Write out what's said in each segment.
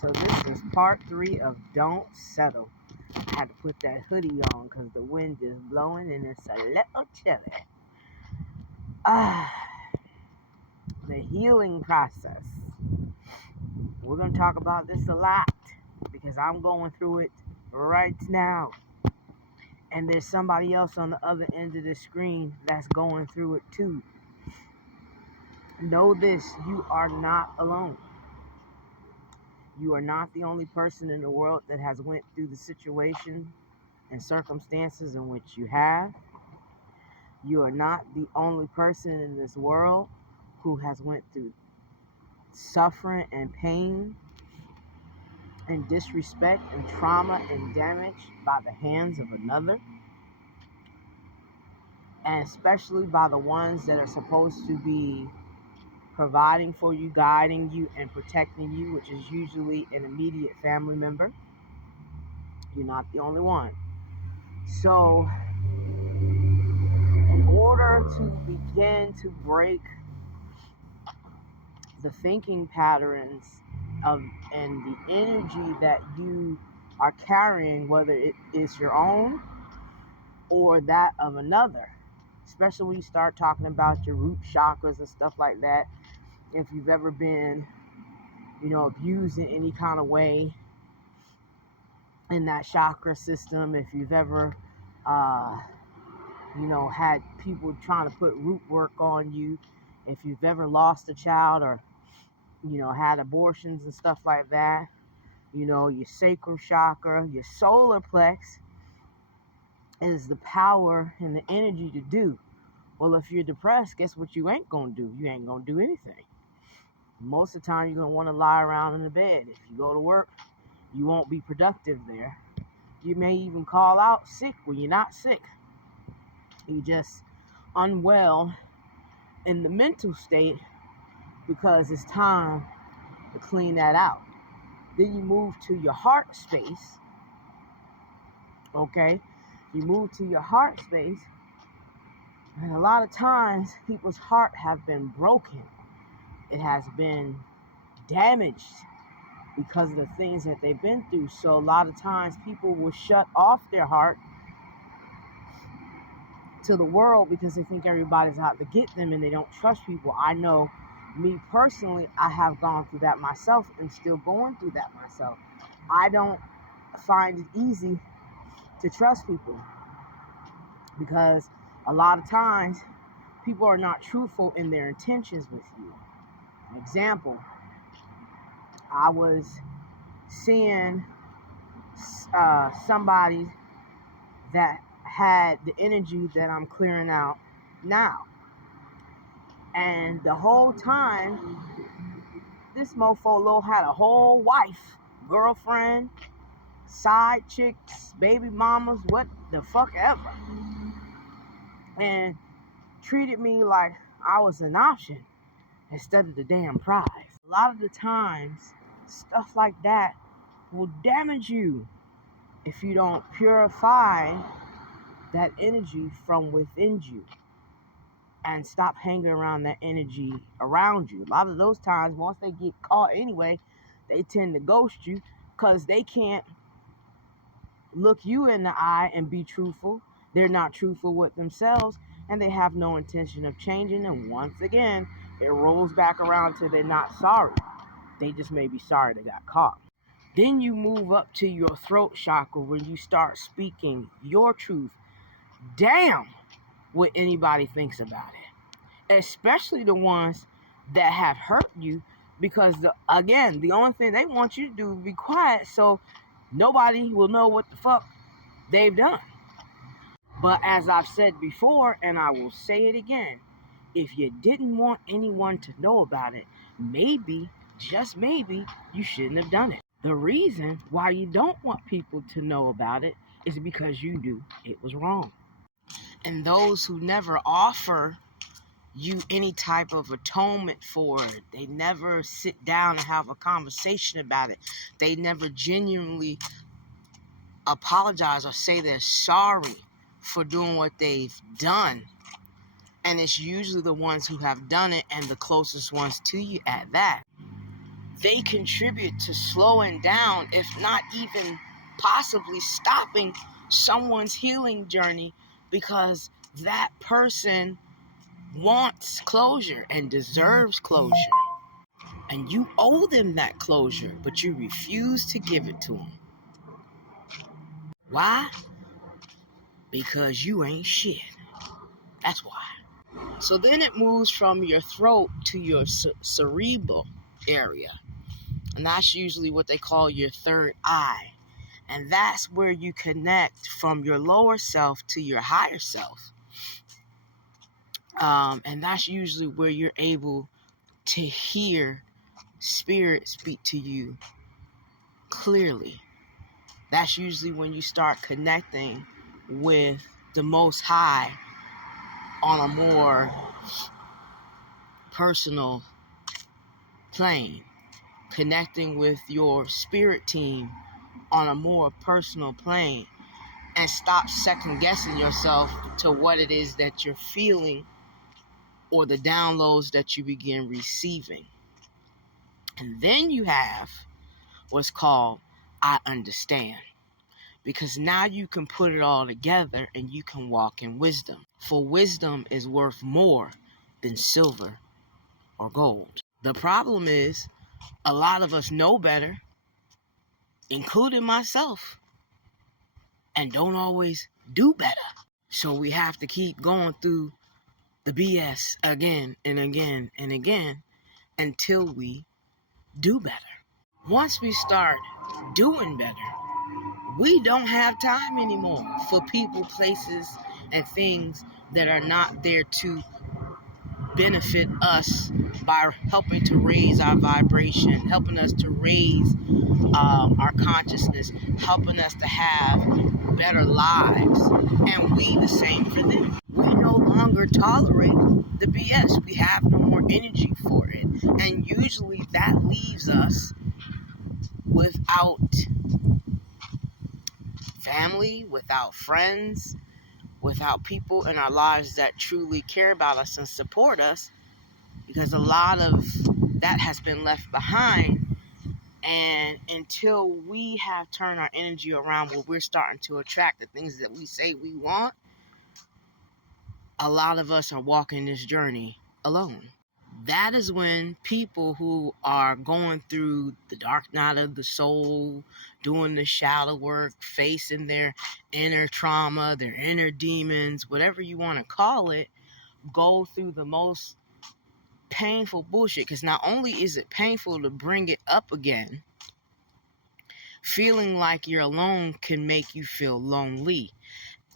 So this is part 3 of Don't Settle. I had to put that hoodie on because the wind is blowing and it's a little chilly. The healing process. We're going to talk about this a lot because I'm going through it right now. And there's somebody else on the other end of the screen that's going through it too. Know this, you are not alone. You are not the only person in the world that has went through the situation and circumstances in which you have. You are not the only person in this world who has went through suffering and pain and disrespect and trauma and damage by the hands of another. And especially by the ones that are supposed to be providing for you, guiding you, and protecting you, which is usually an immediate family member. You're not the only one. So, in order to begin to break the thinking patterns of and the energy that you are carrying, whether it is your own or that of another, especially when you start talking about your root chakras and stuff like that. If you've ever been, abused in any kind of way in that chakra system, if you've ever, had people trying to put root work on you, if you've ever lost a child or, had abortions and stuff like that, your sacral chakra, your solar plex is the power and the energy to do. Well, if you're depressed, guess what you ain't going to do? You ain't going to do anything. Most of the time, you're going to want to lie around in the bed. If you go to work, you won't be productive there. You may even call out sick when you're not sick. You're just unwell in the mental state because it's time to clean that out. Then you move to your heart space. Okay? You move to your heart space. And a lot of times, people's heart have been broken. It has been damaged because of the things that they've been through. So a lot of times people will shut off their heart to the world because they think everybody's out to get them and they don't trust people. I know me personally, I have gone through that myself and still going through that myself. I don't find it easy to trust people because a lot of times people are not truthful in their intentions with you. An example, I was seeing somebody that had the energy that I'm clearing out now. And the whole time, this mofo had a whole wife, girlfriend, side chicks, baby mamas, what the fuck ever. And treated me like I was an option instead of the damn prize. A lot of the times, stuff like that will damage you if you don't purify that energy from within you and stop hanging around that energy around you. A lot of those times, once they get caught anyway, they tend to ghost you because they can't look you in the eye and be truthful. They're not truthful with themselves, and they have no intention of changing. And once again, it rolls back around to they're not sorry. They just may be sorry they got caught. Then you move up to your throat chakra when you start speaking your truth. Damn what anybody thinks about it. Especially the ones that have hurt you, because the only thing they want you to do is be quiet so nobody will know what the fuck they've done. But as I've said before, and I will say it again, if you didn't want anyone to know about it, maybe, just maybe, you shouldn't have done it. The reason why you don't want people to know about it is because you knew it was wrong. And those who never offer you any type of atonement for it, they never sit down and have a conversation about it, they never genuinely apologize or say they're sorry for doing what they've done. And it's usually the ones who have done it and the closest ones to you at that. they contribute to slowing down, if not even possibly stopping someone's healing journey, because that person wants closure and deserves closure. And you owe them that closure, but you refuse to give it to them. Why? Because you ain't shit. That's why. So then it moves from your throat to your cerebral area. And that's usually what they call your third eye. And that's where you connect from your lower self to your higher self. And that's usually where you're able to hear spirit speak to you clearly. That's usually when you start connecting with the Most High on a more personal plane, connecting with your spirit team on a more personal plane, and stop second guessing yourself to what it is that you're feeling or the downloads that you begin receiving. And then you have what's called I understand. Because now you can put it all together and you can walk in wisdom. For wisdom is worth more than silver or gold. The problem is a lot of us know better, including myself, and don't always do better. So we have to keep going through the BS again and again and again until we do better. Once we start doing better, we don't have time anymore for people, places, and things that are not there to benefit us by helping to raise our vibration, helping us to raise our consciousness, helping us to have better lives. And we the same for them. We no longer tolerate the BS. We have no more energy for it. And usually that leaves us without family, without friends, without people in our lives that truly care about us and support us, because a lot of that has been left behind. And until we have turned our energy around where we're starting to attract the things that we say we want, a lot of us are walking this journey alone. That is when people who are going through the dark night of the soul, doing the shadow work, facing their inner trauma, their inner demons, whatever you want to call it, go through the most painful bullshit. Because not only is it painful to bring it up again, feeling like you're alone can make you feel lonely.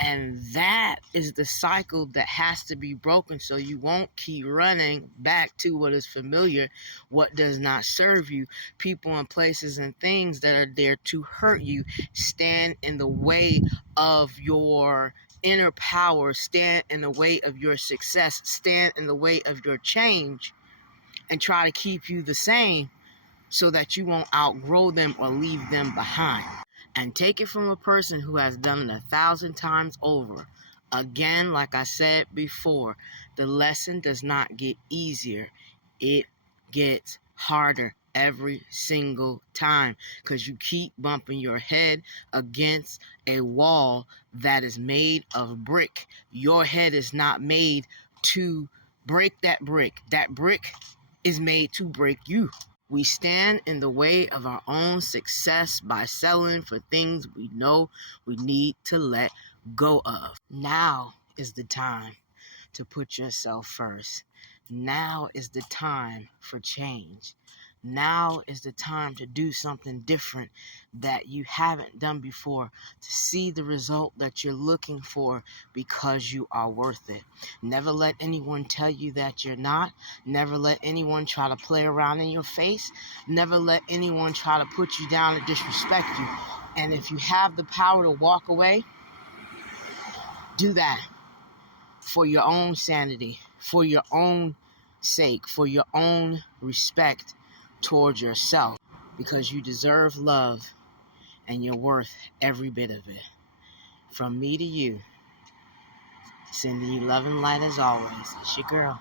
And that is the cycle that has to be broken, so you won't keep running back to what is familiar, what does not serve you. People and places and things that are there to hurt you stand in the way of your inner power, stand in the way of your success, stand in the way of your change, and try to keep you the same so that you won't outgrow them or leave them behind. And take it from a person who has done it 1,000 times over. Again, like I said before, the lesson does not get easier. It gets harder every single time, because you keep bumping your head against a wall that is made of brick. Your head is not made to break that brick. That brick is made to break you. We stand in the way of our own success by settling for things we know we need to let go of. Now is the time to put yourself first. Now is the time for change. Now is the time to do something different that you haven't done before, to see the result that you're looking for, because you are worth it. Never let anyone tell you that you're not. Never let anyone try to play around in your face. Never let anyone try to put you down or disrespect you. And if you have the power to walk away, do that for your own sanity, for your own sake, for your own respect towards yourself, because you deserve love and you're worth every bit of it. From me to you, sending you love and light as always. It's your girl.